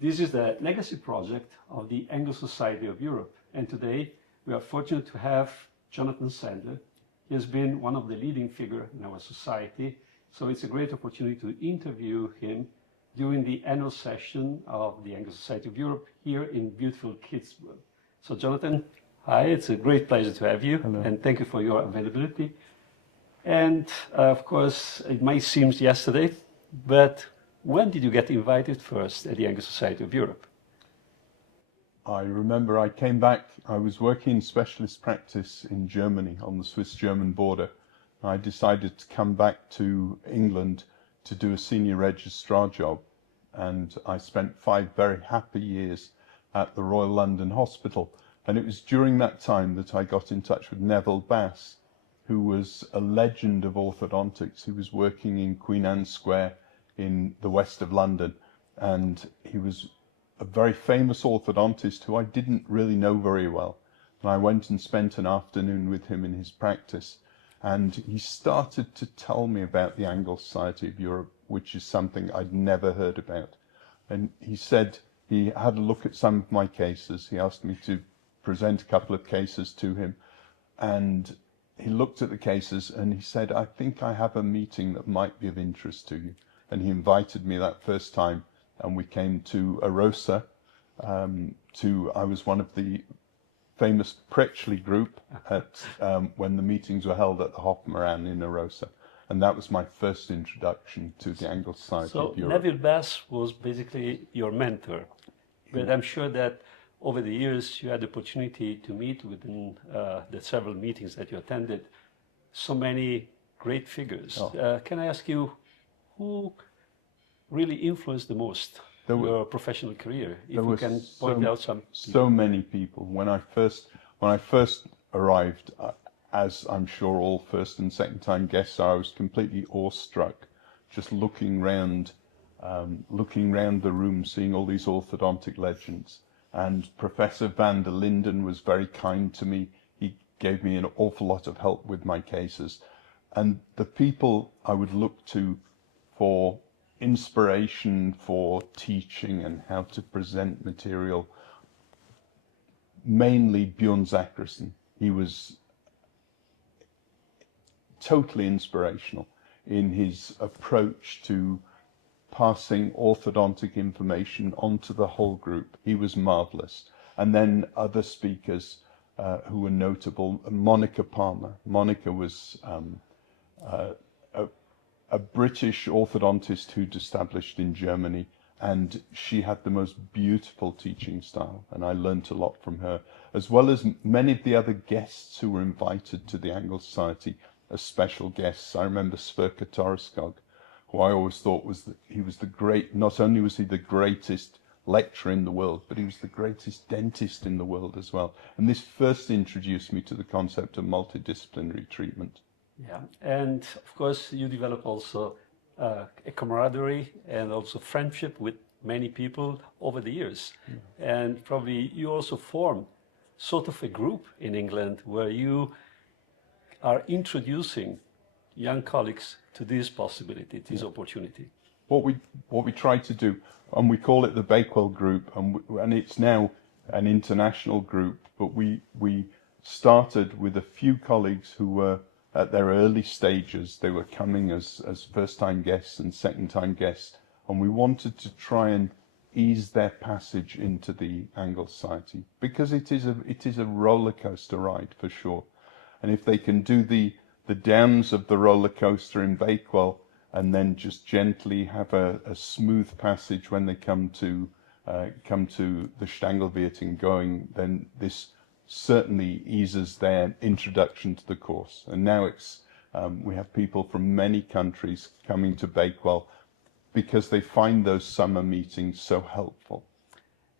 This is the legacy project of the Anglo Society of Europe. And today we are fortunate to have Jonathan Sandler. He has been one of the leading figures in our society. So it's a great opportunity to interview him during the annual session of the Anglo Society of Europe here in beautiful Kidsburg. So Jonathan, hi, it's a great pleasure to have you. Hello. And thank you for your availability. And of course, it might seem yesterday, but when did you get invited first at the Anglo Society of Europe? I remember I came back, I was working in specialist practice in Germany on the Swiss-German border. I decided to come back to England to do a senior registrar job. And I spent 5 very happy years at the Royal London Hospital. And it was during that time that I got in touch with Neville Bass, who was a legend of orthodontics. He was working in Queen Anne Square in the west of London, and he was a very famous orthodontist who I didn't really know very well. And I went and spent an afternoon with him in his practice, and he started to tell me about the Anglo Society of Europe, which is something I'd never heard about. And he said he had a look at some of my cases. He asked me to present a couple of cases to him, and he looked at the cases and he said, I think I have a meeting that might be of interest to you. And he invited me that first time, and we came to Arosa. I was one of the famous Pretchley group at when the meetings were held at the Hofmaran in Arosa. And that was my first introduction to the Anglo Society of Europe. So Neville Bass was basically your mentor, but I'm sure that over the years you had the opportunity to meet within the several meetings that you attended so many great figures. Oh. Can I ask you, who really influenced the most your professional career? If you can point out some. So many people. When I first arrived, as I'm sure all first and second time guests are, I was completely awestruck, just looking round the room, seeing all these orthodontic legends. And Professor van der Linden was very kind to me. He gave me an awful lot of help with my cases. And the people I would look to for inspiration for teaching and how to present material, mainly Björn Zachrisson. He was totally inspirational in his approach to passing orthodontic information onto the whole group. He was marvelous. And then other speakers who were notable, Monica Palmer. Monica was a British orthodontist who'd established in Germany, and she had the most beautiful teaching style, and I learnt a lot from her, as well as many of the other guests who were invited to the Anglo Society as special guests. I remember Sverker Torreskog, who I always thought he was the great, not only was he the greatest lecturer in the world, but he was the greatest dentist in the world as well. And this first introduced me to the concept of multidisciplinary treatment. Yeah, and of course you develop also a camaraderie and also friendship with many people over the years. And probably you also form sort of a group in England where you are introducing young colleagues to this possibility, this opportunity. What we try to do, and we call it the Bakewell Group, and it's now an international group, but we started with a few colleagues who were at their early stages. They were coming as first-time guests and second-time guests, and we wanted to try and ease their passage into the Anglo Society, because it is a roller coaster ride for sure. And if they can do the downs of the roller coaster in Bakewell and then just gently have a smooth passage when they come to the Stangelwirting going, then this certainly eases their introduction to the course. And now we have people from many countries coming to Bakewell because they find those summer meetings so helpful.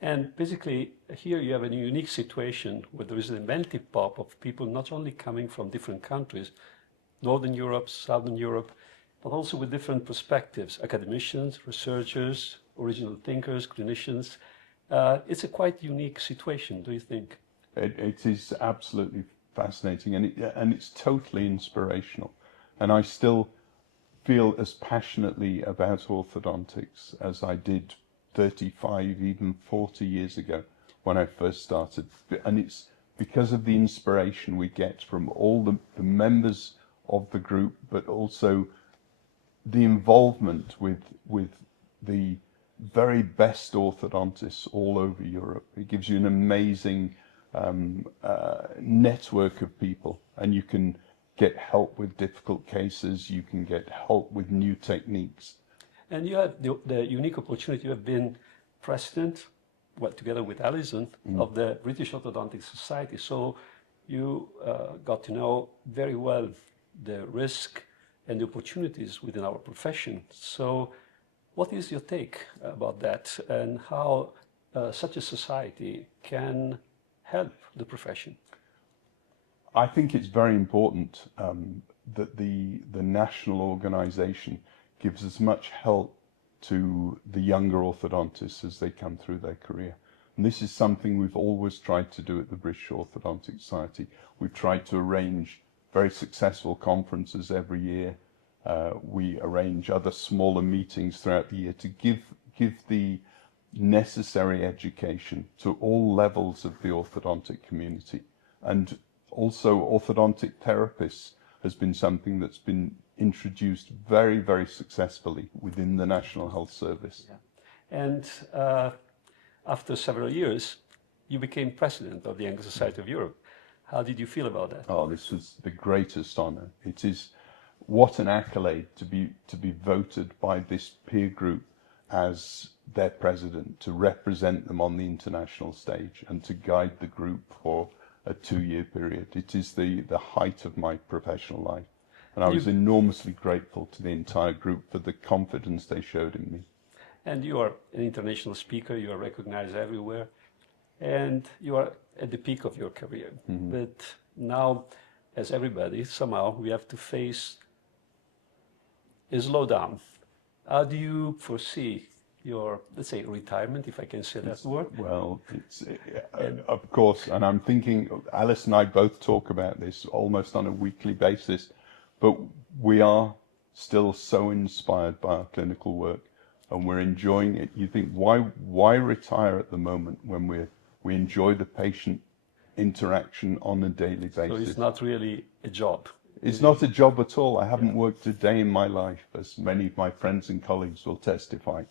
And basically here you have a unique situation where there is an inventive pop of people not only coming from different countries, Northern Europe, Southern Europe, but also with different perspectives, academicians, researchers, original thinkers, clinicians. It's a quite unique situation, do you think? It is absolutely fascinating, and it's totally inspirational. And I still feel as passionately about orthodontics as I did 35, even 40 years ago when I first started. And it's because of the inspiration we get from all the members of the group, but also the involvement with the very best orthodontists all over Europe. It gives you an amazing network of people, and you can get help with difficult cases, you can get help with new techniques. And you have the unique opportunity, you have been president, well, together with Alison, of the British Orthodontic Society. So you got to know very well the risk and the opportunities within our profession. So what is your take about that, and how such a society can help the profession? I think it's very important that the national organization gives as much help to the younger orthodontists as they come through their career. And this is something we've always tried to do at the British Orthodontic Society. We've tried to arrange very successful conferences every year. We arrange other smaller meetings throughout the year to give the necessary education to all levels of the orthodontic community. And also orthodontic therapists has been something that's been introduced very, very successfully within the National Health Service. Yeah. And after several years, you became president of the Angle Society of Europe. How did you feel about that? Oh, this was the greatest honor. It is what an accolade to be voted by this peer group as their president, to represent them on the international stage and to guide the group for a 2-year period. It is the height of my professional life. And I was enormously grateful to the entire group for the confidence they showed in me. And you are an international speaker, you are recognized everywhere, and you are at the peak of your career. But now, as everybody, somehow we have to face a slowdown. How do you foresee your, let's say, retirement, if I can say that word? Well, it's, of course, and I'm thinking, Alice and I both talk about this almost on a weekly basis, but we are still so inspired by our clinical work and we're enjoying it. You think, why retire at the moment when we enjoy the patient interaction on a daily basis? So it's not really a job. It's not a job at all. I haven't worked a day in my life, as many of my friends and colleagues will testify.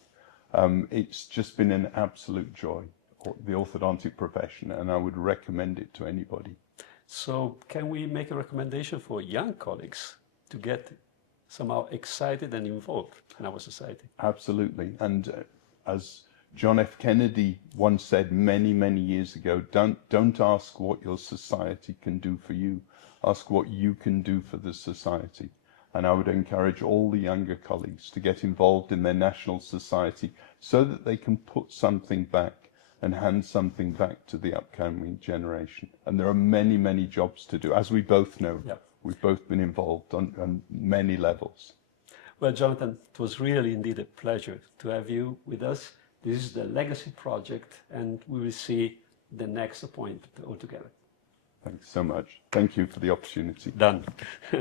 It's just been an absolute joy, the orthodontic profession, and I would recommend it to anybody. So can we make a recommendation for young colleagues to get somehow excited and involved in our society? Absolutely. And as John F. Kennedy once said many, many years ago, don't ask what your society can do for you. Ask what you can do for the society. And I would encourage all the younger colleagues to get involved in their national society so that they can put something back and hand something back to the upcoming generation. And there are many, many jobs to do. As we both know, we've both been involved on many levels. Well, Jonathan, it was really indeed a pleasure to have you with us. This is the Legacy Project, and we will see the next appointment altogether. Thanks so much. Thank you for the opportunity. Done.